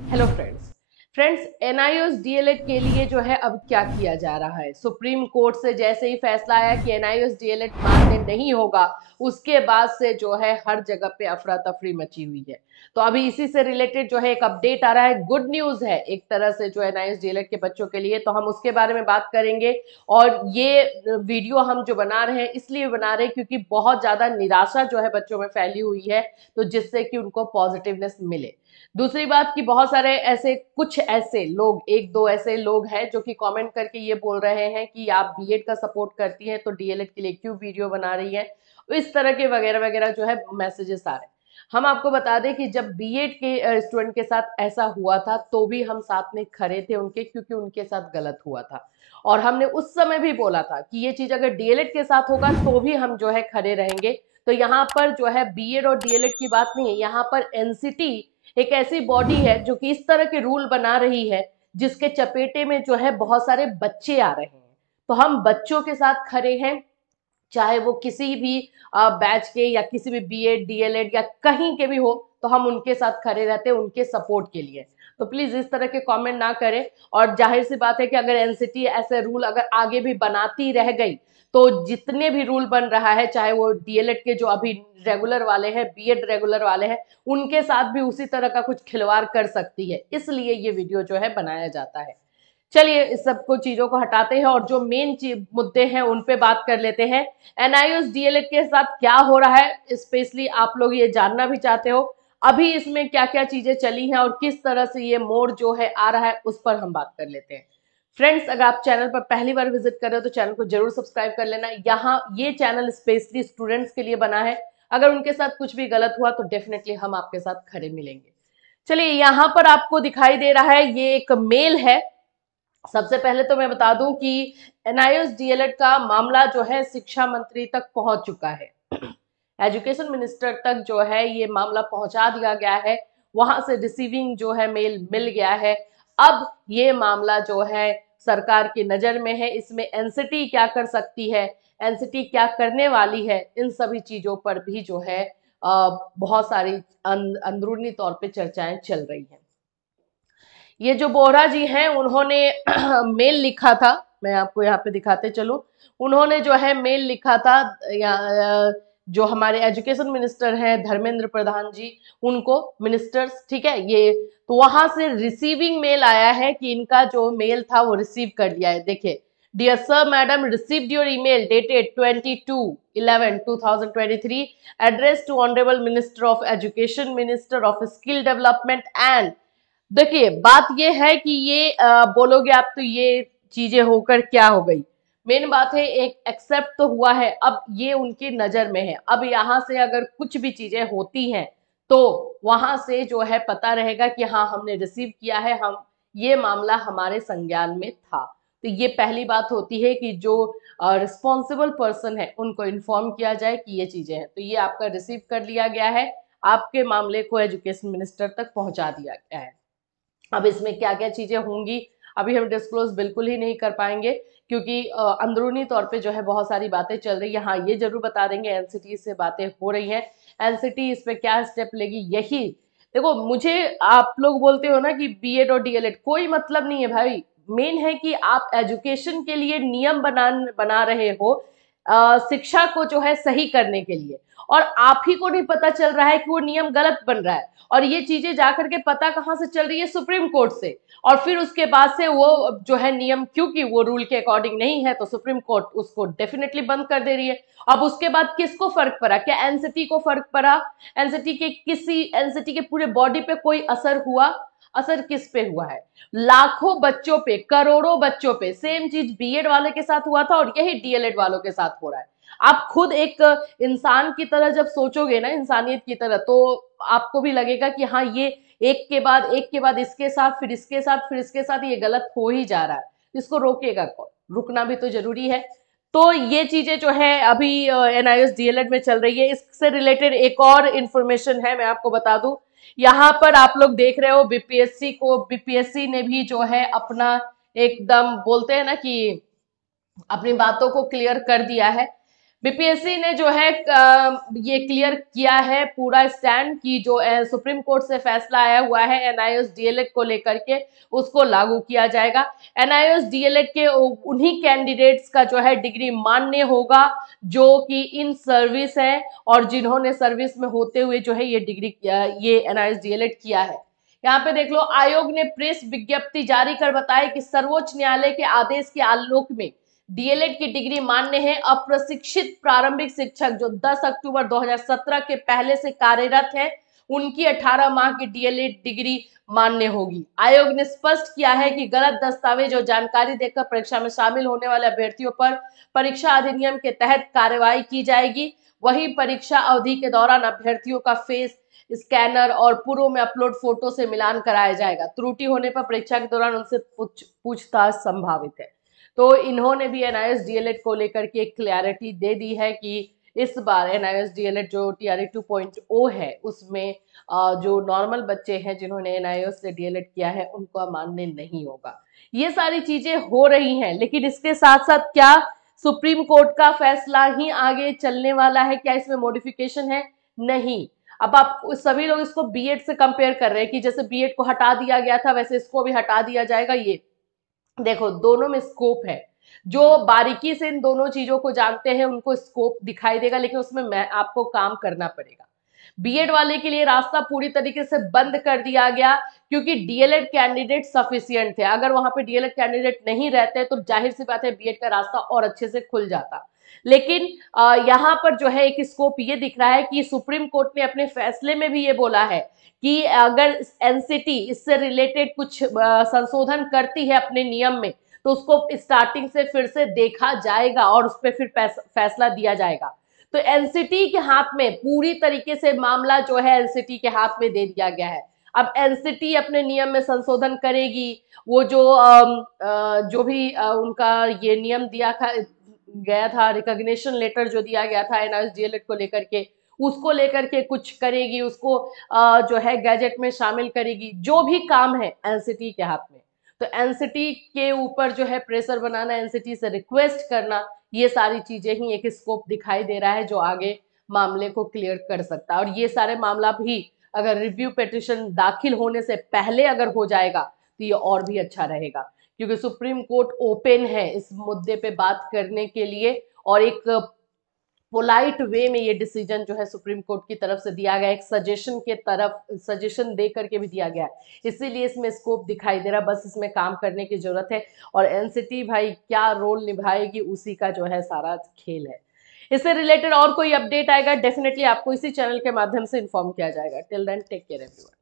Hello friends NIOS DElEd के लिए जो है अब क्या किया जा रहा है। सुप्रीम कोर्ट से जैसे ही फैसला आया कि एनआईओएस डीएलएड मान्य नहीं होगा, उसके बाद से जो है हर जगह पे अफरा तफरी मची हुई है। तो अभी इसी से रिलेटेड जो है एक अपडेट आ रहा है, गुड न्यूज है एक तरह से जो एनआईओएस डीएलएड के बच्चों के लिए, तो हम उसके बारे में बात करेंगे। और ये वीडियो हम जो बना रहे हैं इसलिए बना रहे हैं क्योंकि बहुत ज्यादा निराशा जो है बच्चों में फैली हुई है, तो जिससे कि उनको पॉजिटिवनेस मिले। दूसरी बात कि बहुत सारे ऐसे कुछ ऐसे लोग, एक दो ऐसे लोग हैं जो कि कमेंट करके ये बोल रहे हैं कि आप बीएड का सपोर्ट करती हैं तो डीएलएड के लिए क्यों वीडियो बना रही हैं। तो इस तरह के वगैरह वगैरह जो है मैसेजेस आ रहे हैं। हम आपको बता दें कि जब बीएड के स्टूडेंट के साथ ऐसा हुआ था तो भी हम साथ में खड़े थे उनके, क्योंकि उनके साथ गलत हुआ था। और हमने उस समय भी बोला था कि ये चीज अगर डीएलएड के साथ होगा तो भी हम जो है खड़े रहेंगे। तो यहाँ पर जो है बीएड और डीएलएड की बात नहीं है, यहाँ पर एनसीटी एक ऐसी बॉडी है जो कि इस तरह के रूल बना रही है जिसके चपेटे में जो है बहुत सारे बच्चे आ रहे हैं। तो हम बच्चों के साथ खड़े हैं, चाहे वो किसी भी बैच के या किसी भी बीएड डीएलएड या कहीं के भी हो, तो हम उनके साथ खड़े रहते हैं उनके सपोर्ट के लिए। तो प्लीज इस तरह के कमेंट ना करें। और जाहिर सी बात है कि अगर एनसीटी ऐसे रूल अगर आगे भी बनाती रह गई तो जितने भी रूल बन रहा है, चाहे वो डीएलएड के जो अभी रेगुलर वाले हैं, बीएड रेगुलर वाले हैं, उनके साथ भी उसी तरह का कुछ खिलवाड़ कर सकती है, इसलिए ये वीडियो जो है बनाया जाता है। चलिए इस सब को चीजों को हटाते हैं और जो मेन मुद्दे हैं उन पे बात कर लेते हैं। एनआईओएस डीएलएड के साथ क्या हो रहा है, स्पेशली आप लोग ये जानना भी चाहते हो। अभी इसमें क्या क्या चीजें चली हैं और किस तरह से ये मोड़ जो है आ रहा है, उस पर हम बात कर लेते हैं। फ्रेंड्स, अगर आप चैनल पर पहली बार विजिट कर रहे हो तो चैनल को जरूर सब्सक्राइब कर लेना। यहाँ ये चैनल स्पेशली स्टूडेंट्स के लिए बना है, अगर उनके साथ कुछ भी गलत हुआ तो डेफिनेटली हम आपके साथ खड़े मिलेंगे। चलिए, यहाँ पर आपको दिखाई दे रहा है ये एक मेल है। सबसे पहले तो मैं बता दूं कि एनआईओएस डीएलएड का मामला जो है शिक्षा मंत्री तक पहुंच चुका है। एजुकेशन मिनिस्टर तक जो है ये मामला पहुंचा दिया गया है, वहां से रिसीविंग जो है मेल मिल गया है। अब ये मामला जो है सरकार की नजर में है, इसमें एनसीटी क्या कर सकती है, एनसीटी क्या करने वाली है, इन सभी चीजों पर भी जो है बहुत सारी अंदरूनी तौर पे चर्चाएं चल रही हैं। ये जो बोहरा जी हैं उन्होंने मेल लिखा था, मैं आपको यहाँ पे दिखाते चलूं। उन्होंने जो है मेल लिखा था जो हमारे एजुकेशन मिनिस्टर हैं धर्मेंद्र प्रधान जी, उनको, मिनिस्टर्स, ठीक है ये। तो वहां से रिसीविंग मेल आया है कि इनका जो मेल था वो रिसीव कर लिया है। देखिए, dear sir madam, received your email dated 22/11/2023 address to honourable minister of education, minister of skill development and. देखिए, बात ये है कि ये बोलोगे आप तो ये चीजें होकर क्या हो गई। मेन बात है एक एक्सेप्ट तो हुआ है, अब ये उनकी नजर में है। अब यहाँ से अगर कुछ भी चीजें होती हैं तो वहां से जो है पता रहेगा कि हाँ हमने रिसीव किया है, हम ये मामला हमारे संज्ञान में था। तो ये पहली बात होती है कि जो रिस्पॉन्सिबल पर्सन है उनको इन्फॉर्म किया जाए कि ये चीजें हैं। तो ये आपका रिसीव कर लिया गया है, आपके मामले को एजुकेशन मिनिस्टर तक पहुंचा दिया गया है। अब इसमें क्या क्या चीजें होंगी अभी हम डिस्क्लोज बिल्कुल ही नहीं कर पाएंगे, क्योंकि अंदरूनी तौर पे जो है बहुत सारी बातें चल रही है। हाँ, ये जरूर बता देंगे एनसीटी से बातें हो रही हैं, एनसीटी इस पे क्या स्टेप लेगी। यही देखो, मुझे आप लोग बोलते हो ना कि बीएड और डीएलएड कोई मतलब नहीं है भाई। मेन है कि आप एजुकेशन के लिए नियम बना रहे हो, शिक्षा को जो है सही करने के लिए, और आप ही को नहीं पता चल रहा है कि वो नियम गलत बन रहा है। और ये चीजें जाकर के पता कहाँ से चल रही है, सुप्रीम कोर्ट से। और फिर उसके बाद से वो जो है नियम, क्योंकि वो रूल के अकॉर्डिंग नहीं है तो सुप्रीम कोर्ट उसको डेफिनेटली बंद कर दे रही है। अब उसके बाद किसको फर्क पड़ा, क्या एनसीटी को फर्क पड़ा, एनसीटी के पूरे बॉडी पे कोई असर हुआ? असर किस पे हुआ है? लाखों बच्चों पे, करोड़ों बच्चों पे। सेम चीज बीएड वाले के साथ हुआ था और यही डीएलएड वालों के साथ हो रहा है। आप खुद एक इंसान की तरह जब सोचोगे ना, इंसानियत की तरह, तो आपको भी लगेगा कि हाँ ये एक के बाद इसके साथ, फिर इसके साथ, फिर इसके साथ ये गलत हो ही जा रहा है। इसको रोकेगा कौन? रुकना भी तो जरूरी है। तो ये चीजें जो है अभी एनआईओएस डीएलएड में चल रही है। इससे रिलेटेड एक और इंफॉर्मेशन है, मैं आपको बता दूं। यहाँ पर आप लोग देख रहे हो बीपीएससी ने भी जो है अपना एकदम बोलते हैं ना कि अपनी बातों को क्लियर कर दिया है। बीपीएससी ने जो है ये क्लियर किया है पूरा स्टैंड कि जो सुप्रीम कोर्ट से फैसला आया हुआ है एनआईओएस डीएलएड को लेकर के उसको लागू किया जाएगा। एनआईओएस डीएलएड के उन्हीं कैंडिडेट्स का जो है डिग्री मान्य होगा जो कि इन सर्विस है और जिन्होंने सर्विस में होते हुए जो है ये डिग्री ये एनआईओएस डीएलएड किया है। यहाँ पे देख लो, आयोग ने प्रेस विज्ञप्ति जारी कर बताया कि सर्वोच्च न्यायालय के आदेश के आलोक में डीएलएड की डिग्री मान्य है। अप्रशिक्षित प्रारंभिक शिक्षक जो 10 अक्टूबर 2017 के पहले से कार्यरत है उनकी 18 माह की डीएलएड डिग्री मान्य होगी। आयोग ने स्पष्ट किया है कि गलत दस्तावेज और जानकारी देकर परीक्षा में शामिल होने वाले अभ्यर्थियों पर परीक्षा अधिनियम के तहत कार्रवाई की जाएगी। वहीं परीक्षा अवधि के दौरान अभ्यर्थियों का फेस स्कैनर और पूर्व में अपलोड फोटो से मिलान कराया जाएगा। त्रुटि होने पर परीक्षा के दौरान उनसे पूछताछ संभावित है। तो इन्होंने भी एनआईओएस डीएलएड को लेकर के एक क्लैरिटी दे दी है कि इस बार एनआईओएस डीएलएड जो टीआरई 2.0 है उसमें जो नॉर्मल बच्चे हैं जिन्होंने एनआईओएस से डीएलएड किया है उनको मान्य नहीं होगा। ये सारी चीजें हो रही हैं, लेकिन इसके साथ साथ क्या सुप्रीम कोर्ट का फैसला ही आगे चलने वाला है? क्या इसमें मॉडिफिकेशन है? नहीं। अब आप सभी लोग इसको बीएड से कंपेयर कर रहे हैं कि जैसे बीएड को हटा दिया गया था वैसे इसको भी हटा दिया जाएगा। ये देखो, दोनों में स्कोप है। जो बारीकी से इन दोनों चीजों को जानते हैं उनको स्कोप दिखाई देगा, लेकिन उसमें मैं आपको काम करना पड़ेगा। बीएड वाले के लिए रास्ता पूरी तरीके से बंद कर दिया गया क्योंकि डीएलएड कैंडिडेट सफिशिएंट थे। अगर वहां पे डीएलएड कैंडिडेट नहीं रहते तो जाहिर सी बात है बीएड का रास्ता और अच्छे से खुल जाता। लेकिन यहाँ पर जो है एक स्कोप ये दिख रहा है कि सुप्रीम कोर्ट ने अपने फैसले में भी ये बोला है कि अगर एनसीटी इससे रिलेटेड कुछ संशोधन करती है अपने नियम में तो उसको स्टार्टिंग से फिर से देखा जाएगा और उस पर फिर फैसला दिया जाएगा। तो एनसीटी के हाथ में पूरी तरीके से मामला जो है एनसीटी के हाथ में दे दिया गया है। अब एनसीटी अपने नियम में संशोधन करेगी। वो जो भी उनका ये नियम दिया गया था, रिकॉग्निशन लेटर जो दिया गया था एनआईओएस डीएलएड को लेकर के, उसको लेकर के कुछ करेगी, उसको जो है गैजेट में शामिल करेगी। जो भी काम है एनसीटी के हाथ में। तो एनसीटी के ऊपर जो है प्रेशर बनाना, एनसीटी से रिक्वेस्ट करना, ये सारी चीजें ही एक स्कोप दिखाई दे रहा है जो आगे मामले को क्लियर कर सकता है। और ये सारे मामला भी अगर रिव्यू पिटिशन दाखिल होने से पहले अगर हो जाएगा तो ये और भी अच्छा रहेगा, क्योंकि सुप्रीम कोर्ट ओपन है इस मुद्दे पे बात करने के लिए और एक पोलाइट वे में ये डिसीजन जो है सुप्रीम कोर्ट की तरफ से दिया गया, एक सजेशन दे करके भी दिया गया है। इसीलिए इसमें स्कोप दिखाई दे रहा, बस इसमें काम करने की जरूरत है। और एनसीटी भाई क्या रोल निभाएगी उसी का जो है सारा खेल है। इससे रिलेटेड और कोई अपडेट आएगा डेफिनेटली आपको इसी चैनल के माध्यम से इन्फॉर्म किया जाएगा। Till then take care everyone.